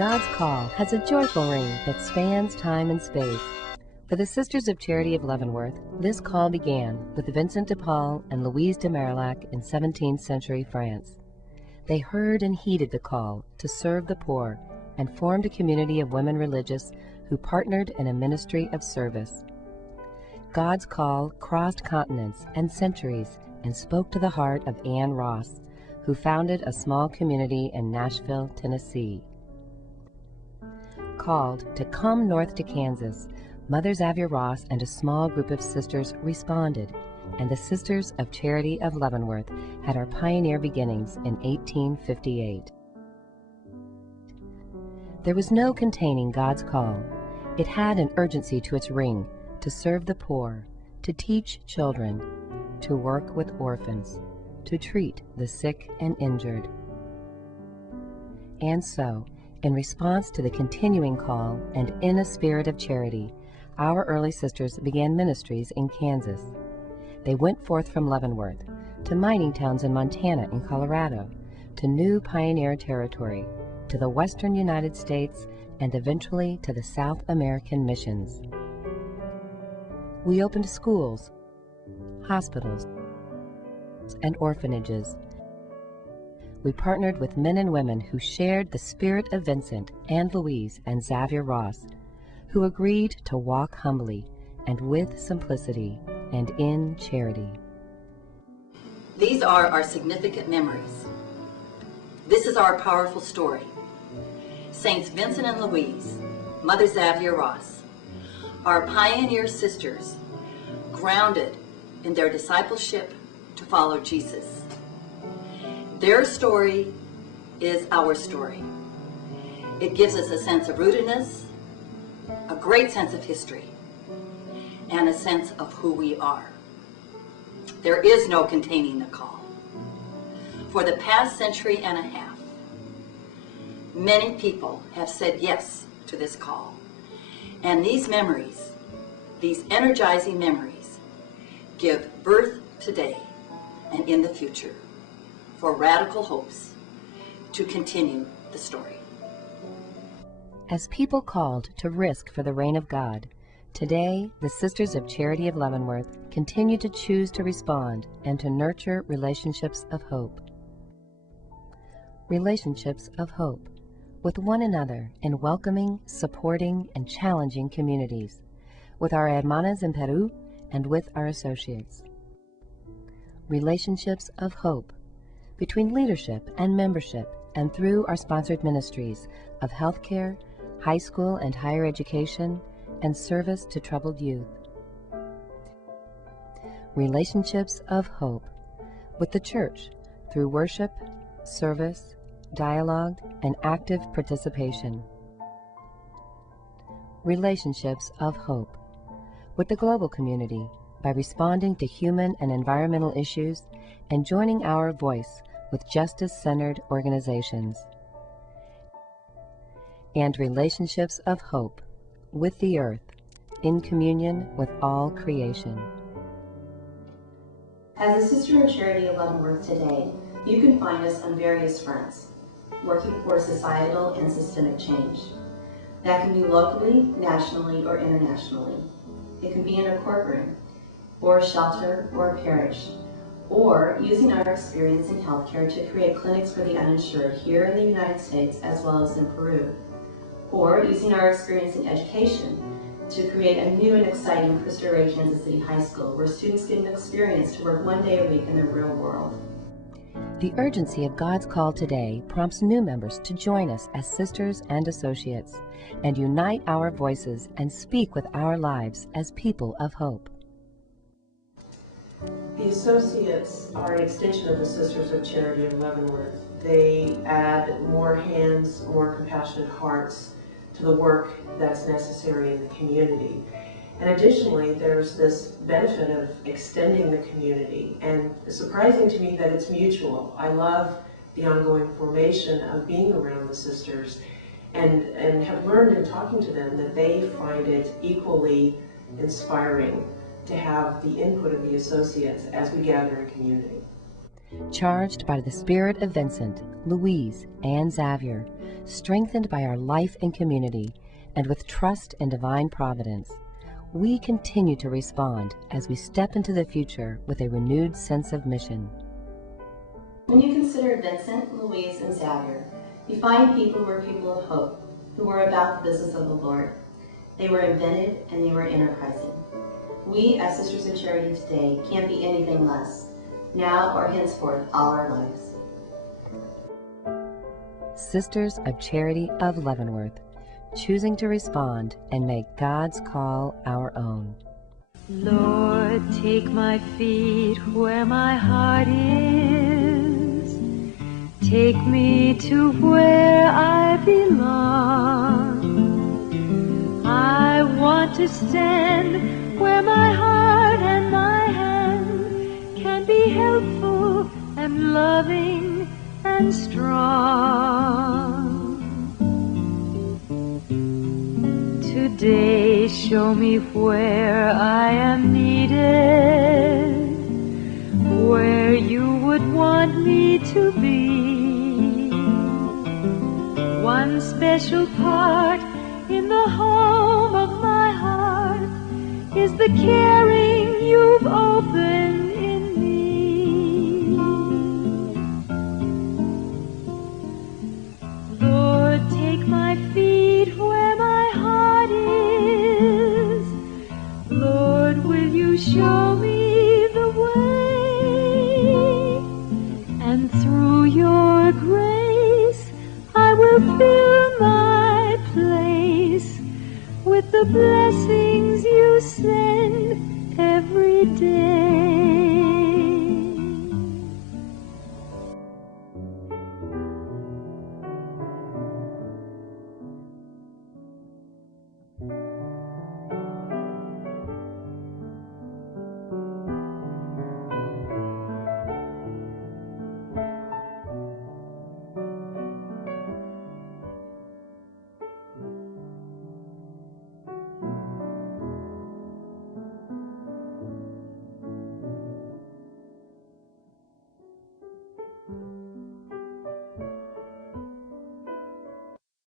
God's call has a joyful ring that spans time and space. For the Sisters of Charity of Leavenworth, this call began with Vincent de Paul and Louise de Marillac in 17th century France. They heard and heeded the call to serve the poor and formed a community of women religious who partnered in a ministry of service. God's call crossed continents and centuries and spoke to the heart of Ann Ross, who founded a small community in Nashville, Tennessee. Called to come north to Kansas, Mother Xavier Ross and a small group of sisters responded, and the Sisters of Charity of Leavenworth had our pioneer beginnings in 1858. There was no containing God's call. It had an urgency to its ring, to serve the poor, to teach children, to work with orphans, to treat the sick and injured. And so, in response to the continuing call and in a spirit of charity, our early sisters began ministries in Kansas. They went forth from Leavenworth to mining towns in Montana and Colorado, to new pioneer territory, to the western United States, and eventually to the South American missions. We opened schools, hospitals, and orphanages. We partnered with men and women who shared the spirit of Vincent and Louise and Xavier Ross, who agreed to walk humbly and with simplicity and in charity. These are our significant memories. This is our powerful story. Saints Vincent and Louise, Mother Xavier Ross, our pioneer sisters, grounded in their discipleship to follow Jesus. Their story is our story. It gives us a sense of rootedness, a great sense of history, and a sense of who we are. There is no containing the call. For the past century and a half, many people have said yes to this call. And these memories, these energizing memories, give birth today and in the future for radical hopes to continue the story. As people called to risk for the reign of God, today the Sisters of Charity of Leavenworth continue to choose to respond and to nurture relationships of hope. Relationships of hope with one another in welcoming, supporting, and challenging communities, with our hermanas in Peru and with our associates. Relationships of hope between leadership and membership and through our sponsored ministries of healthcare, high school and higher education, and service to troubled youth. Relationships of hope with the church through worship, service, dialogue, and active participation. Relationships of hope with the global community by responding to human and environmental issues and joining our voice with justice-centered organizations. And relationships of hope with the earth in communion with all creation. As a Sister of Charity of Leavenworth today, you can find us on various fronts, working for societal and systemic change. That can be locally, nationally, or internationally. It can be in a courtroom, or a shelter, or a parish, or using our experience in healthcare to create clinics for the uninsured here in the United States as well as in Peru, or using our experience in education to create a new and exciting Cristo Rey Kansas City High School where students get an experience to work one day a week in the real world. The urgency of God's call today prompts new members to join us as sisters and associates and unite our voices and speak with our lives as people of hope. The associates are an extension of the Sisters of Charity of Leavenworth. They add more hands, more compassionate hearts to the work that's necessary in the community. And additionally, there's this benefit of extending the community, and it's surprising to me that it's mutual. I love the ongoing formation of being around the sisters and have learned in talking to them that they find it equally inspiring to have the input of the associates as we gather in community. charged by the spirit of Vincent, Louise, and Xavier, strengthened by our life and community, and with trust in divine providence, we continue to respond as we step into the future with a renewed sense of mission. When you consider Vincent, Louise, and Xavier, you find people who were people of hope, who were about the business of the Lord. They were inventive and they were enterprising. We, as Sisters of Charity today, can't be anything less, now or henceforth all our lives. Sisters of Charity of Leavenworth, choosing to respond and make God's call our own. Lord, take my feet where my heart is. Take me to where I belong. I want to stand where my heart and my hand can be helpful and loving and strong. Today, show me where I am needed, where you would want me to be. One special part in the home of my heart is the caring you've opened in me. Lord, take my feet where my heart is. Lord, will you show me the way? And through your grace, I will fill my place with the blessings you send every day.